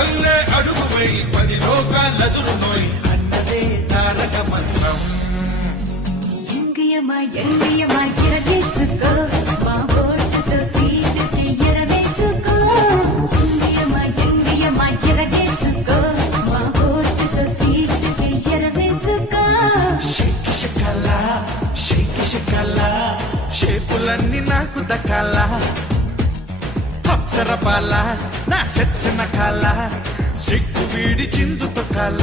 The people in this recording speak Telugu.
మల్లె అడుగువై 10 లోకాలెదురు నోయ్ అన్నదే తారక మంత్రం. ఎంగియమా ఎంగియమా ఎరవేసుకో మా ఓటుతో సీటుకి ఎరవేసుకో. ఎంగియమా ఎంగియమా ఎరవేసుకో మా ఓటుతో సీటుకి ఎరవేసుకో. షేకి షకలా షేకి షకలా షేపులన్నీ నాకు దక్కాలా. అప్సర బాల నా సెట్సిన కాల సిగ్గు వీడి చిందుతో కాల